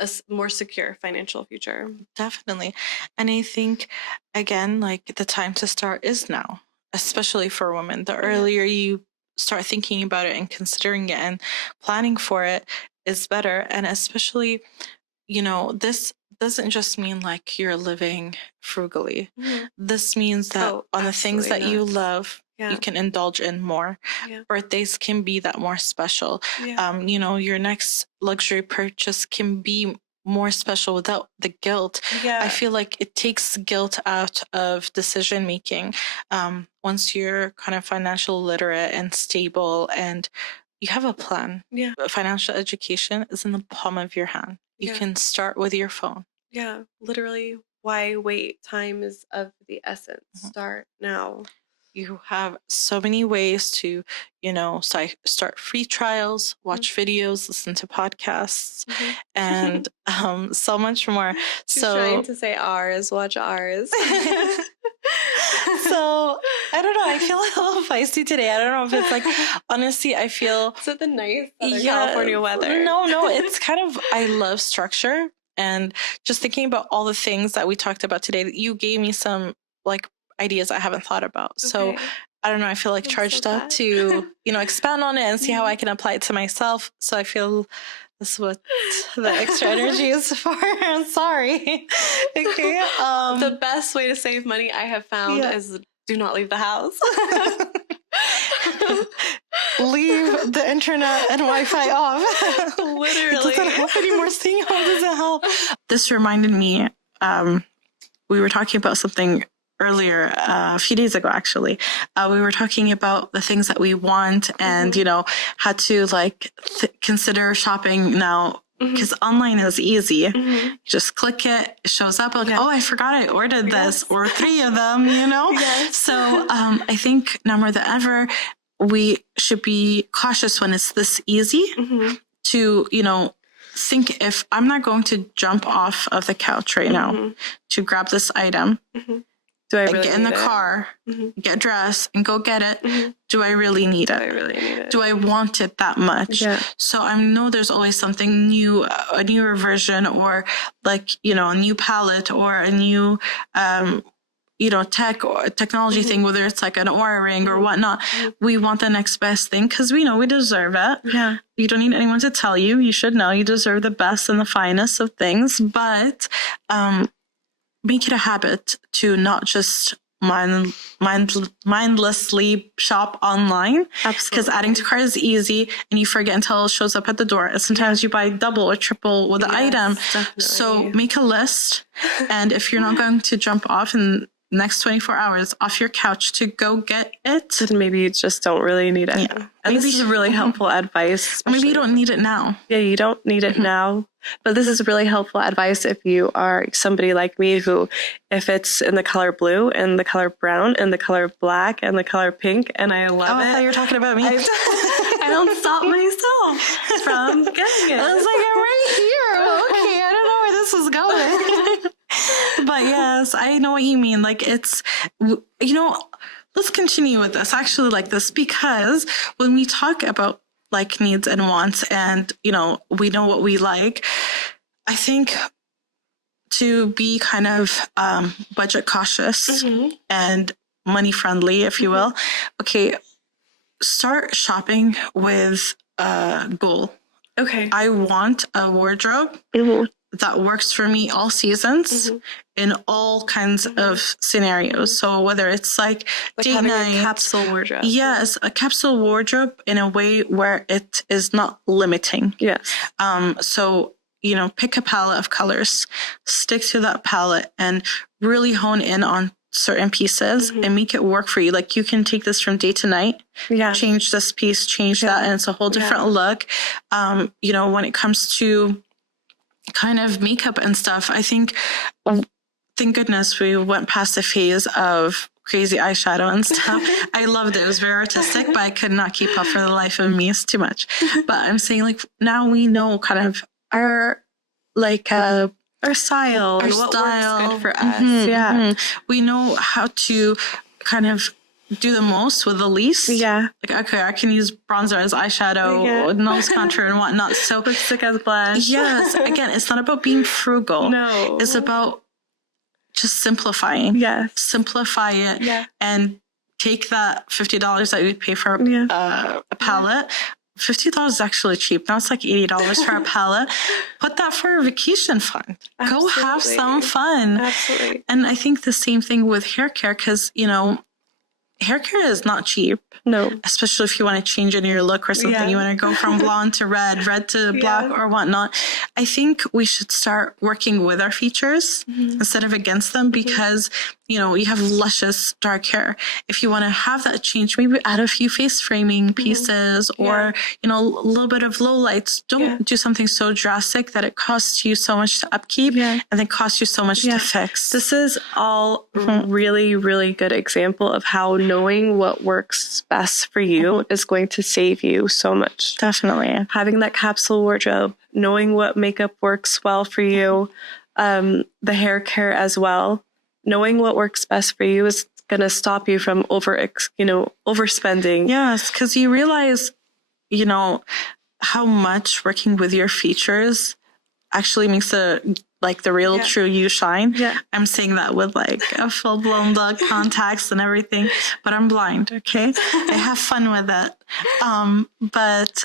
a more secure financial future. Definitely. And I think, again, like, the time to start is now, especially for women. The earlier you start thinking about it and considering it and planning for it is better. And especially, this doesn't just mean like you're living frugally. This means that on the things that you love, you can indulge in more. Birthdays can be that more special. Your next luxury purchase can be more special without the guilt. I feel like it takes guilt out of decision making once you're kind of financial literate and stable and you have a plan. Financial education is in the palm of your hand. You can start with your phone. Literally, why wait? Time is of the essence. Start now. You have so many ways to, start free trials, watch videos, listen to podcasts, and so much more. She's trying to say ours, watch ours. So, I don't know. I feel a little feisty today. I don't know if it's like, honestly, I feel... Is it the nice Southern California weather? No. It's kind of, I love structure. And just thinking about all the things that we talked about today, you gave me some, like, ideas I haven't thought about. So I don't know, I feel like I'm charged so up glad. to, expand on it and see how I can apply it to myself. So I feel this is what the extra energy is for. I'm sorry. Okay. The best way to save money I have found is do not leave the house. Leave the internet and Wi-Fi off. Literally. It doesn't help anymore. Staying home doesn't help. This reminded me, we were talking about something earlier, a few days ago, actually. We were talking about the things that we want and, how to consider shopping now. Because online is easy. You just click it, it shows up. Like, oh, I forgot I ordered this, or 3 of them, Yes. So I think now more than ever, we should be cautious when it's this easy to, think if I'm not going to jump off of the couch right now to grab this item. Do I really get in the car, get dressed, and go get it? Do I really need it? Do I really need it? Do I want it that much? Yeah. So I know there's always something new, a newer version, or a new palette, or a new, tech or technology thing, whether it's like an Oura ring or whatnot. We want the next best thing because we know we deserve it. Yeah. You don't need anyone to tell you. You should know you deserve the best and the finest of things. But make it a habit to not just mindlessly shop online. Absolutely. Because adding to cart is easy and you forget until it shows up at the door. And sometimes you buy double or triple with the item. Definitely. So make a list. And if you're not going to jump off in the next 24 hours off your couch to go get it, then maybe you just don't really need it. Yeah. And this is really helpful advice. Maybe you don't need it now. Yeah, you don't need it now. But this is really helpful advice if you are somebody like me who, if it's in the color blue and the color brown and the color black and the color pink, and I love it. I thought you were talking about me. I don't stop myself from getting it. I was like, I'm right here. Okay, I don't know where this is going. But yes, I know what you mean. Like it's, let's continue with this. I actually like this because when we talk about like needs and wants and, we know what we like, I think to be kind of budget cautious and money friendly, if you will. Okay, start shopping with a goal. Okay. I want a wardrobe that works for me all seasons in all kinds of scenarios. So whether it's like date night, a capsule wardrobe. Yes, a capsule wardrobe in a way where it is not limiting. Yes. So, pick a palette of colors, stick to that palette and really hone in on certain pieces and make it work for you. Like you can take this from day to night, change this piece, change that, and it's a whole different look. When it comes to kind of makeup and stuff, I think, thank goodness we went past the phase of crazy eyeshadow and stuff. I loved it. It was very artistic, but I could not keep up for the life of me. It's too much. But I'm saying like now we know kind of our style, and what works good for us. We know how to kind of do the most with the least. Yeah. Like, okay, I can use bronzer as eyeshadow, nose contour and whatnot. So lipstick as blush. Yes. Again, it's not about being frugal. No. It's about just simplifying. Yeah. Simplify it and take that $50 that you'd pay for a palette. $50 is actually cheap. Now it's like $80 for a palette. Put that for a vacation fund. Absolutely. Go have some fun. Absolutely. And I think the same thing with hair care because, hair care is not cheap. No. Especially if you want to change in your look or something. You want to go from blonde to red to black or whatnot. I think we should start working with our features instead of against them because, you have luscious dark hair. If you want to have that change, maybe add a few face framing pieces or, a little bit of low lights. Don't do something so drastic that it costs you so much to upkeep and then costs you so much to fix. This is all really, really good example of how knowing what works best for you is going to save you so much. Definitely. Having that capsule wardrobe, knowing what makeup works well for you, the hair care as well. Knowing what works best for you is going to stop you from overspending. Yes, because you realize, how much working with your features actually makes a like the real true you shine. Yeah. I'm saying that with like a full-blown contacts and everything, but I'm blind, okay? I have fun with it. But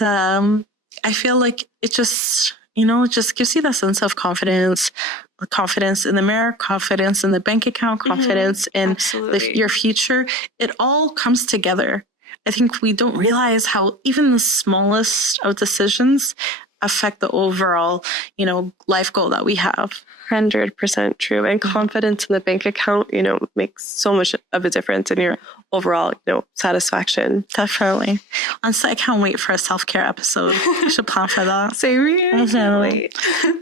I feel like it just, it just gives you that sense of confidence in the mirror, confidence in the bank account, confidence in your future. It all comes together. I think we don't realize how even the smallest of decisions affect the overall, life goal that we have. 100% true. And confidence in the bank account, makes so much of a difference in your overall, satisfaction. Definitely. And so I can't wait for a self-care episode. We should plan for that. Same here.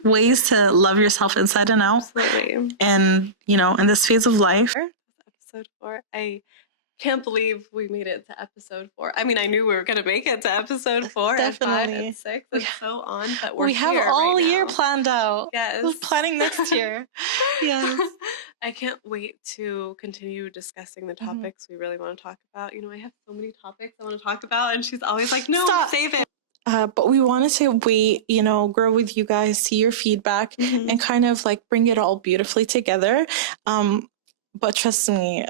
Ways to love yourself inside and out. Absolutely. And, in this phase of life. Episode 4. I can't believe we made it to episode 4. I mean, I knew we were going to make it to episode 4 Definitely. and 5 and 6 and so on, but we have all year now. Planned out. Yes. We're planning next year. Yes. I can't wait to continue discussing the topics we really want to talk about. I have so many topics I want to talk about, and she's always like, no, Stop. save it. But we wanted to wait, grow with you guys, see your feedback, and kind of like bring it all beautifully together. But trust me,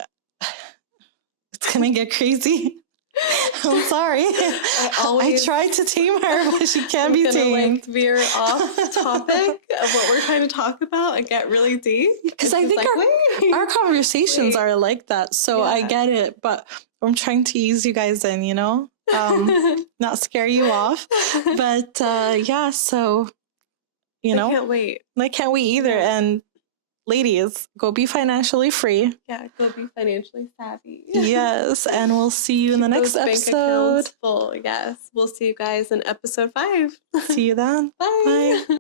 it's gonna get crazy. I'm sorry. I tried to tame her, but she can't be tamed. Veer off topic of what we're trying to talk about and get really deep. Because I think our conversations are like that. So I get it, but I'm trying to ease you guys in, not scare you off. But so I can't wait. I can't wait either. Yeah. And ladies, go be financially free. Yeah, go be financially savvy. Yes, and we'll see you in the next Bank episode. accounts full. Yes, we'll see you guys in episode 5. See you then. Bye. Bye.